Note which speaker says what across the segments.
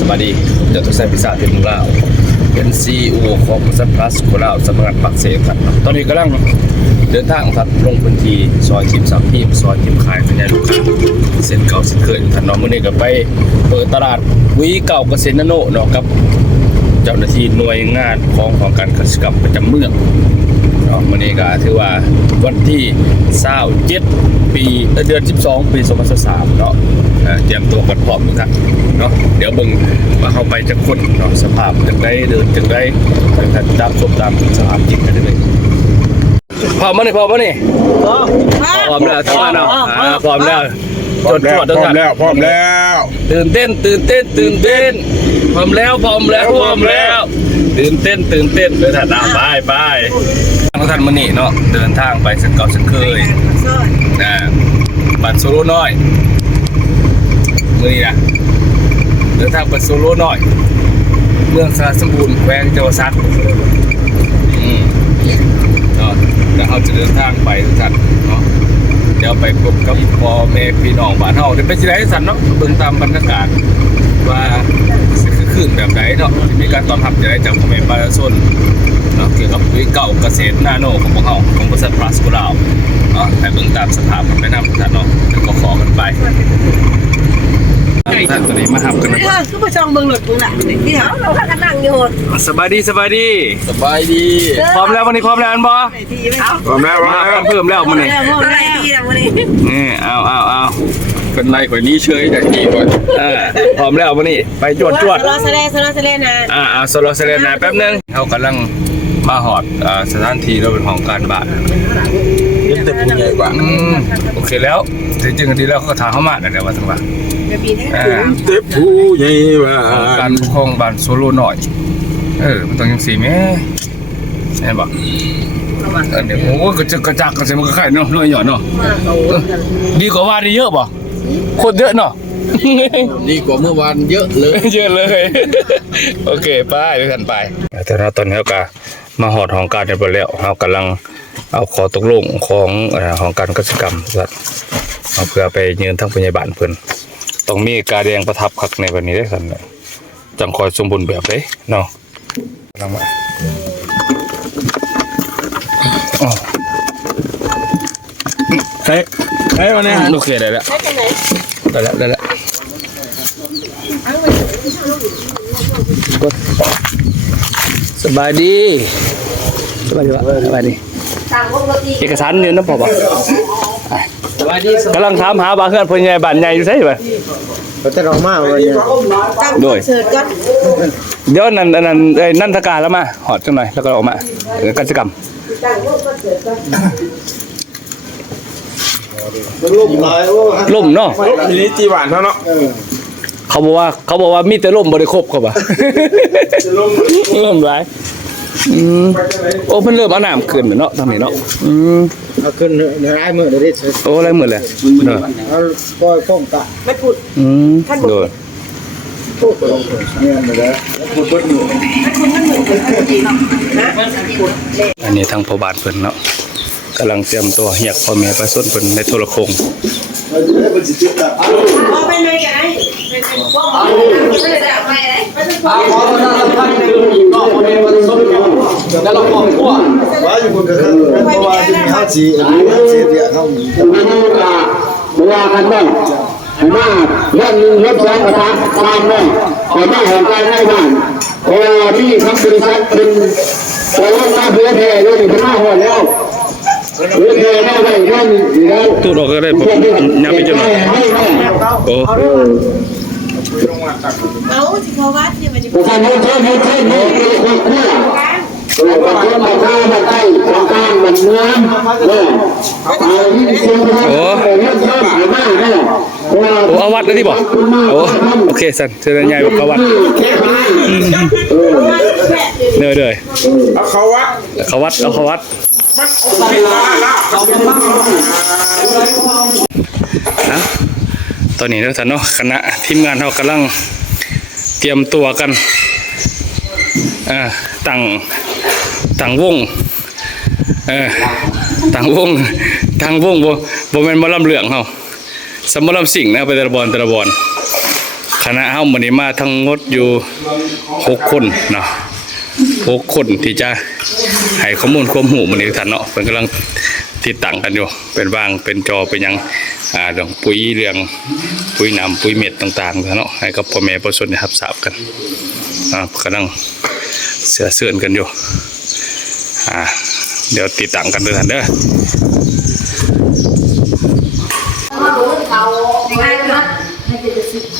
Speaker 1: สวัสดีเดี๋ยวต้องใส่พิซซ่าเป็นมือลาวเป็นซีโอของซัพพลัสโคลาวสำนักงานปักเสกครับตอนนี้กำลังเดินทางครับลงพื้นที่ซอยคิมสัมพีมซอยคิมขายเป็นไงลูกค้าเส้นเก่าเส้นเคยท่านน้องมื่อนี้ก็ไปเปิดตลาดวีเก่าเกษตรนาโนเนาะครับ เจ้าหน้าที่หน่วยงานของของการเกษตรกรรมประจำเมือง เนาะวันนี้ก็ถือว่าวันที่27ปีเอ่อเดือน 12 ปี2023เนาะเอ่อเตรียมตัวกันพร้อมทุกท่านเนาะเดี๋ยวเบิ่งว่าเข้าไปจะคนเนาะสภาพจังไดเดินจังไดท่านท่านตามชมตามสภาพจริงกันได้เลยพร้อมมั้ยพร้อมมั้ยพร้อมแล้วทั้งวันเนาะอ่าพร้อมแล้ว
Speaker 2: พร้อมแล้ว
Speaker 1: จด
Speaker 2: พ
Speaker 1: ๆ
Speaker 2: ร้อมแล้วพร้อมแล้ว
Speaker 1: ตื่นเต้นตื่นเต้นตื่นเต้นพร้อมแล้วพร้อมแล้วพร้อมแล้ว ตื่นเต้นตื่นเต้นเลยท่านอะไปไปทางท่านมื้อนี้เนาะเดินทางไปสักเก่าสักเคยนะบัตรโซโล่น้อยมื้อนี้นะเดินทางไปโซโล่น้อย เมืองสระสมบูรณ์แขวงจังหวัดสักอืมเนาะเดี๋ยวเราจะเดินทางไปทุกท่านเนาะเดี๋ยวไปพบกับพ่อแม่พี่น้องบ้านเฮาเดี๋ยวไปสิได้สันเนาะเบิ่งตามบรรยากาศว่า สิคือคืนแบบไหนเนาะมีการตอบรับจะได้จากพ่อแม่ประชาชนเนาะเกี่ยวกับวิเก่าเกษตรนาโนของพวกเฮาของบริษัทพลัสกุลาวเนาะให้เบิ่งตามสภาพมันไปนำท่านเนาะแล้วก็ขอกันไปท่านตอนนี้มาทำกันนะ
Speaker 3: เออคือผู้ชมเมืองหลุดกูน่ะที่เขาเราพักกันนั่งอยู่
Speaker 1: สบายดีสบายดี
Speaker 2: สบายดี
Speaker 1: พร้อมแล้ววันนี้พร้อมแล้วอันบ่
Speaker 3: ไอ้ทีไม่เอา
Speaker 2: พร้อมแล้วพร้อม
Speaker 1: มา
Speaker 2: แล้ว
Speaker 1: เพิ่มแล้วมื้อนี้
Speaker 3: พวกอะไรทีนะวันนี้
Speaker 1: นี่เอาเอาเอา
Speaker 2: เป็นไรข่อยนี้เฉยจากที่ก่อน
Speaker 1: เออพร้อมแล้วมื้อนี้ไปจวดจวด
Speaker 3: รอแสดงรอแสดงนะ
Speaker 1: อ่าอ่าโซโลเซเลนนะแป๊บนึงเขากำลังมาหอดอ่าสถานที่เราเป็นของการบ้าน
Speaker 2: ยังแต่ผู้ใหญ่กว่า
Speaker 1: อืมโอเคแล้วจริงๆกันดีแล้วเขาก็ทางเข้ามาแต่เดี๋ยวว่าทั้งว่า
Speaker 3: เดี๋ยวปีนี้
Speaker 1: อ่า
Speaker 2: แต่ผู้ใหญ่กว่า
Speaker 1: การปกครองบ้านโซโลหน่อย เออมันต้องยังสีแม่ใช่ปะเออเดี๋ยวโอ้กระจักกระจักกระเซ็นมันก็ไข่เนาะน้อยหย่อนเนาะเออดีกว่าว่าดีเยอะป่ะ โคตรเยอะเนาะ
Speaker 2: ดีกว่าเมื่อวานเยอะเลย
Speaker 1: เยอะเลย โอเคไปไปกันไปแต่เราตอนนี้ก็มาหอดของการเรียบร้อยแล้วเรากำลังเอาขอตกลงของเอ่อของการกสิกรรมครับเอาเพื่อไปยืนทั้งพยาบาลเพิ่นต้องมีการแดงประทับคักในวันนี้ได้สันเลยจังคอยสมบูรณ์แบบเลยเนาะกำลังมาอ๋อ
Speaker 2: เฮ้ ยเฮ้ยวันนี้
Speaker 1: โอเคได้แล้ว
Speaker 3: ใช่จังไหน
Speaker 1: ได้แล้วได้แล้วกดสบายดีสบายดีวะสบายดี
Speaker 3: ต่างวงดนตรี
Speaker 1: เอกสารเนี่ยน้ำพอปะกำลังถามหาบางเพื่อนเพื่อนใหญ่บ้านใหญ่อยู่ใช่ไหม
Speaker 2: เขาจะร้องมากวันนี้
Speaker 3: ตั้งคอนเสิร์ตก่อน
Speaker 1: เดี๋ยวนั่นอันนั่นเอ้ยนั่นทการแล้วมาหอดจังหน่อยแล้วก็ออกมาเออกิจกรรม
Speaker 3: ตั้งวงคอนเสิร์ตก่อน
Speaker 2: ล่มหลายว่า
Speaker 1: ล่มเนาะ
Speaker 2: ทีนี้จีหวานเท่าเนาะ
Speaker 1: เขาบอกว่าเขาบอกว่ามีแต่ล่มบริครบเขาปะล่มหลายอืมโอ้เพิ่นเริ่มเอาน้ำขึ้นแล้วเนาะทำนี่เนาะอืม
Speaker 4: เอาขึ้นเดี๋ยวไอ้มือเดี๋ยวได้เสร็จ
Speaker 1: โอ้อะไรหมดเลยเนอะ
Speaker 4: เอาปล่อยป้องกะ
Speaker 3: ไม่พูด
Speaker 1: อืมโดย
Speaker 4: พูดไปลงคนเนี่ยเดี๋ยวพูดเบิดมือ
Speaker 1: อันนี้ทางพอบานเพิ่นเนาะ กำลังเตรียมตัวเหียกพ่อแม่ประชาชนเพิ่นในโทรคง
Speaker 3: พอไปไหนกันไอ้ไปไหนพวกไม่ได้จะไปไหนไปเป็นคน
Speaker 4: ขอประชาสัมพันธ์นอกประเด็นวันศุกร์แล้วเราครอบครัวว่าอยู่บนกระทะเพราะว่าที่ข้าจีอันนี้เสียเดียเข้ามี
Speaker 5: เวลาคันบ้างมาเรื่องหนึ่งรถสองประธานตามบ้างขอมาของการให้บ้านเพราะว่ามีคำบริษัทเป็นตัวรถมาเพื่อแพ้เรื่องเป็นหน้าหัวแล้ว
Speaker 1: ตูดออกก็ได้ผมยับไปจังหน่อยโอ้
Speaker 3: เอาที่เขาวัดเนี่ยมันจะ
Speaker 5: ประธานให้เชิญให้เชิญให้คนครัวตัวประธานมาข้ามาใต้ของการมันเมืองเนี่ยเอาที่เชียงรายเรื่องชอบหรือไม่เนี่ยเพราะว่า
Speaker 1: โอ้เอาวัดแล้วดิบ่โอ้โอเคสันเชิญใหญ่บอกเขาวัดเด้อเด้อ
Speaker 2: เอาเขาวะ
Speaker 1: เขาวัดเอาเขาวัด นะตอนนี้เราท่านเนาะคณะทีมงานเรากำลังเตรียมตัวกันอ่าตั้งตั้งวงเออตั้งวงตั้งวงบ่บ่แม่นบ่ลำเหลืองเฮาสมบ่ลำสิ่งนะไปตะบอลตะบอลคณะเฮามื้อนี้มาทั้งหมดอยู่หกคนเนาะ หกคนที่จะให้ข้อมูลความรู้มื้อนี้ท่านเนาะเพิ่นกำลังติดตั้งกันอยู่ เป็นวางเป็นจอเป็นยังอ่าเรื่องปุ๋ยเรื่องปุ๋ยน้ำปุ๋ยเม็ดต่างๆท่านเนาะให้กับพ่อแม่ประชาชนได้รับทราบกันอ่ากำลังเสือเสื่อนกันอยู่อ่าเดี๋ยวติดตั้งกันเด้อท่านเด้อ
Speaker 3: ง่ายขึ้นมา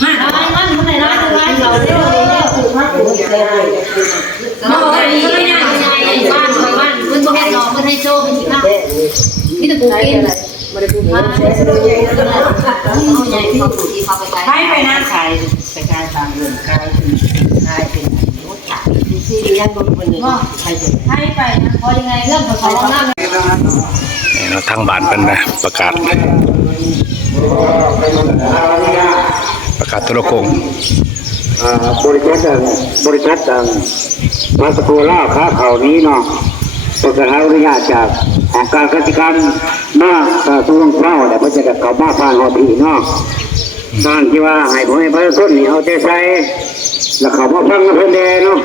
Speaker 3: มาได้มันมันไหนได้ถึงไว้เราเร็วเร็วมาปลูกได้มา เอาไปไม่ใช่ไงบ้านบ้านเพิ่นบ่ให้รอเพิ่นให้โชว์เพิ่นสิค่ะนี่ตะปูกินบ่ได้ปลูกมาใหญ่เขาปลูกที่เขาไปขายไปนะ
Speaker 6: ขายไปขายตามเรื่องขายเป็นขายเป็นรถขายที่เลี้ยงบนบนหนึ่งใครจะ
Speaker 3: ให้ไปนะพอยังไงเรื่องของเขานั่น
Speaker 1: นี่เนาะทางบ้านเป็นนะประกาศประกาศโทรโคง
Speaker 5: อ่า บริษัทอะบริษัทอ่ามาสโกล่าค้าเขานี้เนาะประกาศอนุญาตจากของการกิจการมาอ่าช่วงเช้าแต่พระเจ้าเขามาผ่านหอผีเนาะการที่ว่าให้ผมให้ประชาชนนี่เอาใจใส่แล้วเขามาฟังเพิ่นแดเนาะ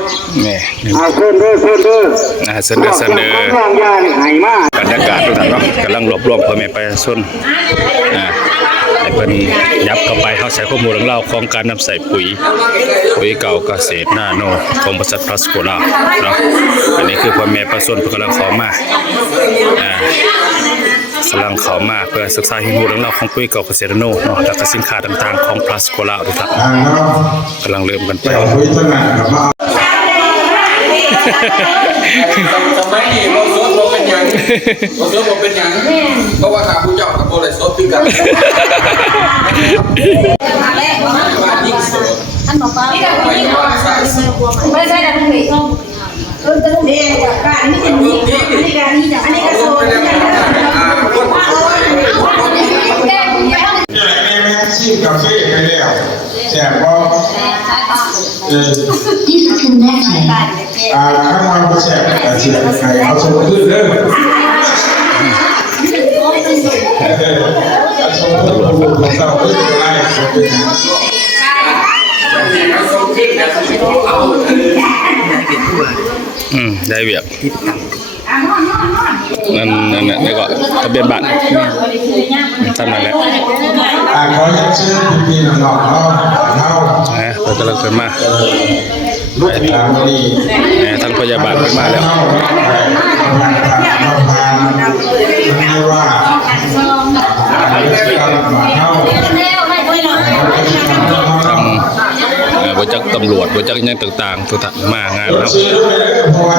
Speaker 1: นี่
Speaker 5: เอาเพิ่นเด้อเพิ่นเด้อ
Speaker 1: นะเสนอเสนอ
Speaker 5: ของร่างยานี่ให้มา
Speaker 1: บรรยากาศทุกท่านเนาะกำลังรวบรวมพ่อแม่ประชาชนอ่าให้ เพิ่นยับเข้าไปเฮาใช้ข้อมูลของเราของการนำใส่ปุ๋ยปุ๋ยเก่าเกษตรหน้าโนของบริษัทพลัสโกลาเนาะอันนี้คือพ่อแม่ประชาชนเพิ่นกำลังขอมาอ่ากำลังขอมาเพื่อศึกษาข้อมูลของเราของปุ๋ยเก่าเกษตรนาโนเนาะแล้วก็สินค้าต่างๆของพลัสโกลาทุกท่าน
Speaker 2: ทาง
Speaker 1: กำลังเริ่มกันไป
Speaker 2: เจ้าคุยตั้งนานกับมา
Speaker 4: สมัยนี้บ่สดบ่ เป็นหยังบ่สดบ่เป็นหยัง เพราะว่าข้าผู้เจ้ากับบ่ได้สดคือกันว่ายิ่งสด
Speaker 3: ท่านบอกว่า
Speaker 4: ไม่ว่าสายสด
Speaker 3: ไม่ใช่นะลุงหมีเออจะลุงหมีการอันนี้เป็นนี้อันนี้การนี้อันนี้ก็โซนอย่างนั้น
Speaker 4: อ่าคนบ่สด
Speaker 3: แก้ผมไปเอา
Speaker 2: เนี่ยแม่แม่ ชิมกาแฟไปแล้วแซ่บบ่เอออ่าข้างนอกแซ่บแต่เสียใครเอาสมขึ้นเด้อเอาสมขึ้นผู้ของเราขึ้นไปได้เป็น
Speaker 1: อืมได้เวียบนั่นนั่นน่ะนี่ก็ทะเบียนบ้านทำนั่นแหละ
Speaker 2: อ่า ขอยักชื่อพี่ๆน้องๆเนาะเฮา
Speaker 1: นะเรากำลังเกิดมา
Speaker 2: ลูกหลานนี่
Speaker 1: นะทั้งพยาบาลเกิดมาแล้ว
Speaker 2: เฮาทางทางทางไม่ว่าอะไรก็ตามมาเฮา
Speaker 3: แล้วไม่ค่อยน้อย
Speaker 1: ทำเอ่อ บริจักตำรวจบริจักยังต่างๆทุกท่านมางานเนาะ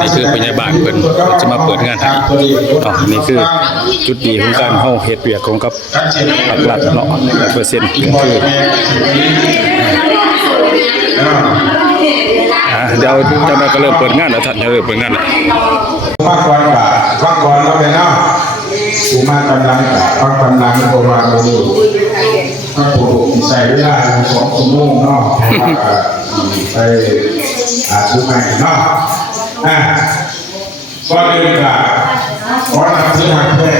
Speaker 1: นี่คือพยาบาลเพิ่นจะมาเปิดงานให้อ๋อนี่คือจุดดีของการเฮาเฮ็ดเวียกของกับปักหลักเนาะเปอร์เซ็นต์ก็คือเดี๋ยวจะมาก็เริ่มเปิดงานแล้วท่านจะเริ่มเปิดงานแล้ว
Speaker 2: มากกว่ากับฟังก่อนแล้วไปเนาะกูมากำลังกับฟังกำลังโบราณโบ ราณก็ปลูกใส่เวลาสองชั่วโมงเนาะไปอาชุใหม่เนาะอะก่อนอื่นก็ขอนำซื้อหักแท้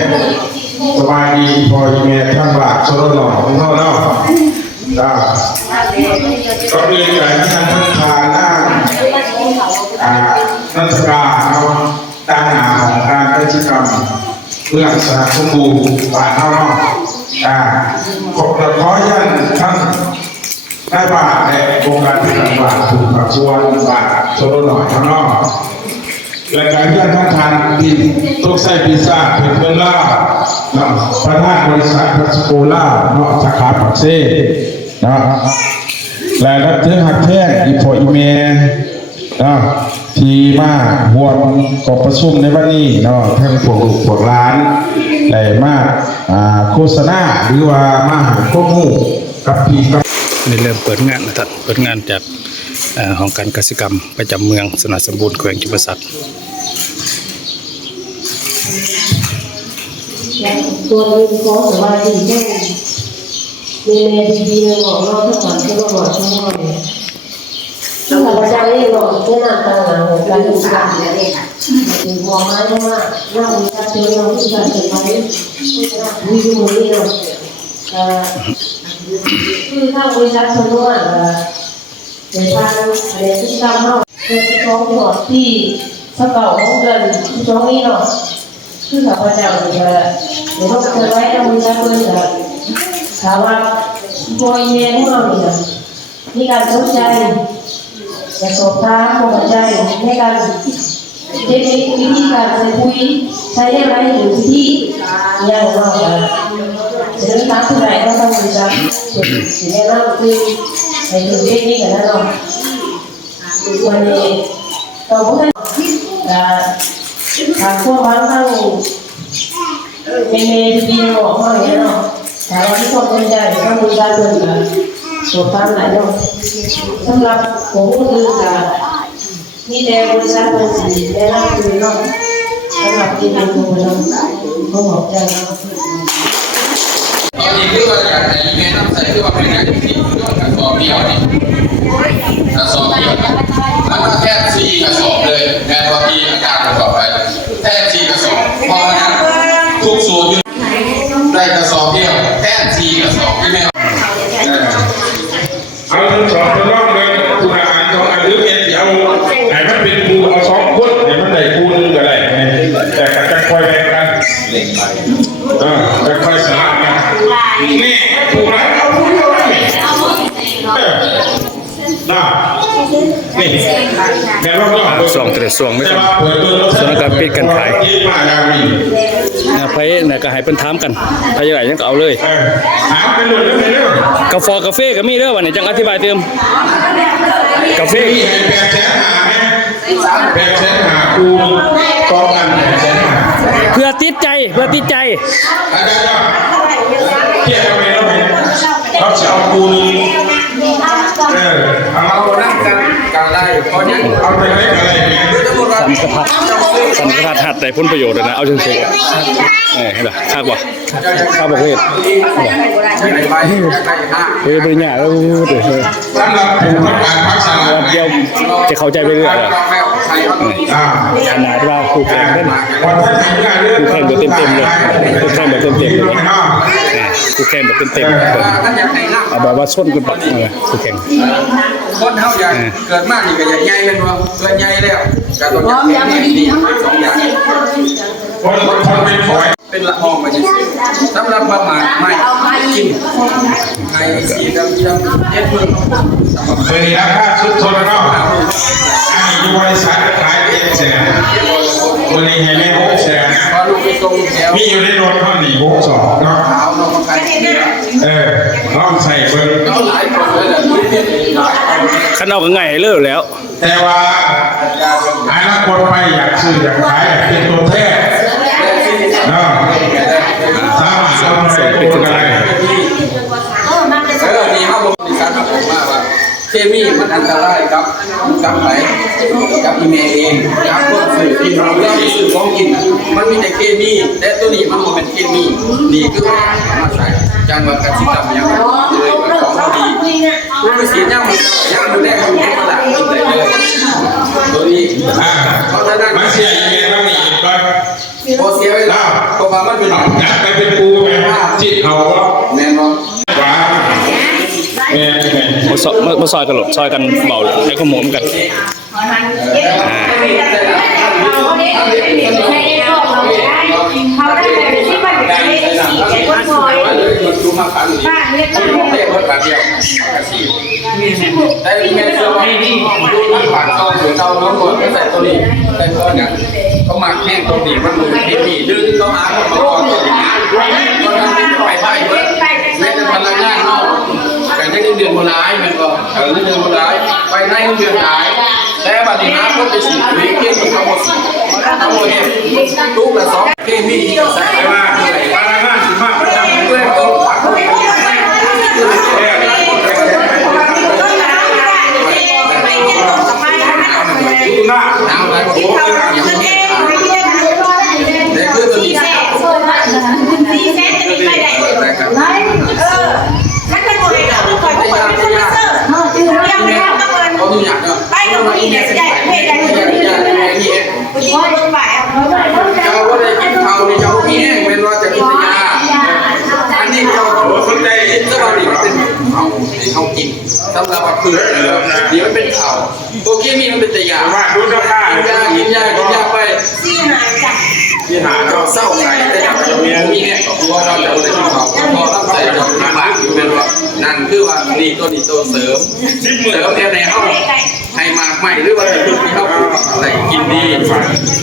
Speaker 2: สบายดีพอยังไงท่านบาทโซโลหล่อของเราเนาะก็ก็เลยหลายท่านท่านทาหน้าอ่ารัชกาเนาตั้งหาของการกิจกรรมเรื่องสารสมบูรณ์ป่าเท่าเนาะ อ่าขอขอยันท่านได้บาทในโครงการที่บาทถูกปักชวนบาทโซโลหน่อยเท่าเนาะและการยันท่านทานดินตุกไส้พิซซ่าเป็นเพื่อนล่าเนาะประธานบริษัทพัสโกล่าเนาะสาขาปักเซ่นะและรับเทือหักแท่งอีพออีเมเนะที่มาหวมกบประชุมในวันนี้เนาะทั้งพวกลูกพวกร้าน ได้มาอ่าโฆษณาหรือว่ามาหาข้อมูลกับพี่กับ
Speaker 1: นี่เริ่มเปิดงานนะท่านเปิดงานจากเอ่อของการกสิกรรมประจำเมืองสนาสมบูรณ์แขวงจุบสัตว์
Speaker 6: ตัวนึงก็สบายดีแค่มีเมย์ดีๆเลยบอกเราทั้งหมดที่เราบอกทั้งหมด เนี่ยตั้งแต่ประจำนี่บอกที่หน้าตาหลังของการศึกษาเนี่ยถึงพอไหมว่าหน้ามีการเจอเราที่การเจอไหมวิธีมือนี่เราเอ่อคือถ้าบริษัทสมมติว่าเอ่อในทางอะไรที่ทำเนาะเป็นของหอดที่สเก่าของเงินตรงนี้เนาะคือข้าพเจ้าเนี่ยเดี๋ยวต้องเคยไว้ในบริษัทเงินเนถามว่าบอยเมนของเราเนี่ยมีการสนใจ จะสอบถามความใจในการเทคนิควิธีการใช้ปุ๋ยใช้อะไรอยู่ที่ย่างเราเอ่อเรื่องทางผู้ใดก็ต้องรู้จักสิ่งแนะนำคือในถึงเทคนิคกันนะเนาะวันนี้เราพูดกันทางพวกบ้านทางเมเมดีๆบอกว่าอย่างนี้เนาะถามว่าที่คนสนใจต้องมีการเดินกัน สอบถามหลายเนาะสำหรับผมก็คือการมีแต่บริษัทเป็นสีแนะนำคือเนาะสำหรับที่เป็นตัวเนาะก็บอกใจเนาะ
Speaker 2: ตอนนี้คือว่าอยากให้แม่น้ำใสคือว่าเป็นงานที่ที่กรสอบเดียวนี่กระสอบเดียวแล้วก็แค่สี่กระสอบเลยแค่ว่าพี่อากาศประกอบไปแค่สี่กระสอบพอนะทุกสูตรอยู่ได้กระสอบเดียวแค่สี่กระสอบพี่แม่เอาทั้งสองคนรอบเลยคุณอาหารสองอันหรือเป็นเดี๋ยวไหนมันเป็นครูเอาสองคนเดี๋ยวมันได้ครูหนึงก็ได้แต่กันจะคอยแบ่งกันเล่งไปอ่าจะคอยสลับกัน นี่ถูกแล้วเอาถูกแล้วนี่เออน่านี่แกว่าก็
Speaker 1: สองแต่สองไม่
Speaker 2: แต่
Speaker 1: ใช่
Speaker 2: ว่าเปิดเปิด
Speaker 1: ส่วนการปิดการขาย
Speaker 2: ยี่มาอย่างนี้
Speaker 1: นะไผน่ะก็ให้เพิ่นถามกันถ้าอย่างไรยังก็เอาเลย
Speaker 2: เออถามไปเลยแล้วไปเรื่อง
Speaker 1: กาแฟกาแฟก็มีเด้อวันนี้จังอธิบายเติมกาแฟ
Speaker 2: นี่ให้แปดแสนหาไหมแปดแสนหาคูกองกันแปดแสนหา
Speaker 1: เพื่อติดใจเพื่อติดใจ
Speaker 2: อาจารย์ก็เทียบกันไปแล้วไปเขาจะเอาคูนึงเออเอาเอานั่งกันกันได้ เพราะยังเอาไปเล็กอะไรเนี่ย
Speaker 1: สัมกระทัดสัมกระทัดหัดได้ผลประโยชน์เลยนะเอาจังซี่เอ้ยเห็นป่ะคักบ่คักบ่เฮ็ดเฮ้ยบ่ได้ยากแล้วเด้อเฮ้ย
Speaker 2: สำหรับผู้ต้องการพักสลับ
Speaker 1: เดี๋ยวจะเข้าใจไปเรื่อยอะ
Speaker 2: อ่า
Speaker 1: ขนาดว่าคู่แข่ง
Speaker 2: ท่านเรื่อง
Speaker 1: คู่แข่งแบบเต็มๆเลยคู่แข่งแบบเต็มๆเลย
Speaker 2: เนาะ
Speaker 1: อ่าคู่แข่งแบบเต็มๆเอาแบบว่าชนกันแบบเออคู่แข่ง
Speaker 7: คนเท่าอยากเกิดมากนี่ก็อยากใหญ่แม่นบ่เกิดใหญ่แล้วก็ต้องอยากเป็นนี่สองอย่าง
Speaker 2: คนคนเป็นฝอย
Speaker 7: เป็นละอองมาจังซี่สำหรับประมาทไม่กินไอ้สีดำดำเจ็ดหมื่น
Speaker 2: เป็นราคาชุดทนเนาะอันนี้อยู่บริษัทขายเจ็ดแสนวันนี้ให้แม่หกแสน
Speaker 7: พอลูกไปส่งแถว
Speaker 2: มีอยู่ในรถเท่านี้หกสองเนาะ
Speaker 7: ขาวน้องมาขายเนี่ย
Speaker 2: เออลองใส่เบิ้ง
Speaker 7: เอาหลายคนเลยแหละมีเพียหลายคน
Speaker 1: คันเอาก็ง่ายให้เลิกแล้ว
Speaker 2: แต่ว่าอนาคตไปอยากซื้ออยากขายอยากเป็นตัวแทนเนาะ สามารถเอาไปตัวกันได้
Speaker 7: เออนี่เฮาบ่มีการบอกมาว่าเคมีมันอันตรายกับกับไหนกับอีเมลเองกับคนสื่อที่เราเรื่องสื่อของกิน มันมีแต่เคมีแต่ตัวนี้มันบ่เป็นเคมีนี่คือว่ามาใส่จังหว่ากันสิกรรมยังเลยของดีคือเสียย่างย่างมันแรกมันเป็นตลาดกินได้เลยตัวนี้เพราะฉะนั้น
Speaker 2: สียเว
Speaker 7: ลาเพราะว่ามันเป็น
Speaker 2: อยากไปเป็นปูไหมจิตเอาวะ
Speaker 7: แน่นอน
Speaker 2: ว้าแม่แม่
Speaker 1: มาซอยมามาซอยกันหลดซอยกันเบาให้ข้อมูลกัน
Speaker 3: เขาได้แบบที่มันเป็นสีแดงคนซอย
Speaker 7: มันดูมาขัน
Speaker 3: บ้านเนี่ยก็
Speaker 7: ที่ผมเรียกว่าแบบเดียวแต่ที่แม่เชื่อว่าดูมันผ่านเข้าถึงเข้าน้องก่อนก็ใส่ตัวนี้แต่ตัวนี้ เขามักแห้งตัวนี้มันมือที่นี่ดึงเขาหาคนมาก่อนตัวนี้ก็ทำให้ไปไปเยอะแม้แต่พนักงานนอกแต่ได้เงินเดือนโบราณมันก็เงินเดือนโบราณไปได้เงินเดือนหายแต่บัดนี้นะก็ไปฉีดวิกเกตทั้งหมดทั้งหมดเนี่ยลูกละสองเคมีใส่มา
Speaker 2: พนักงานสิมากประจำ
Speaker 7: เพื่อนก็พักำรับคือเนะเดี๋ยวเป็นเข่า
Speaker 2: โอ
Speaker 7: เคมีมันเป็นแต่ยา
Speaker 2: ว่าดูเจ้าข้า
Speaker 7: กินยากินยากินยาไป
Speaker 3: ที่หายจ้ะ
Speaker 2: ที่หา
Speaker 7: เราเศร้าใจแต่ยังมีมีเนี่ยตัวเราจะได้ที่เขาพอรับใจจากมางหลังอยู่เป็นว่านั่นคือว่านี่ตัวนี้ตัวเสริมเสริมแค่ไหนเข้าให้มากใหม่หรือว่าในทุกที่เข้าอะไรกินดี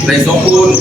Speaker 7: ในสมบูรณ์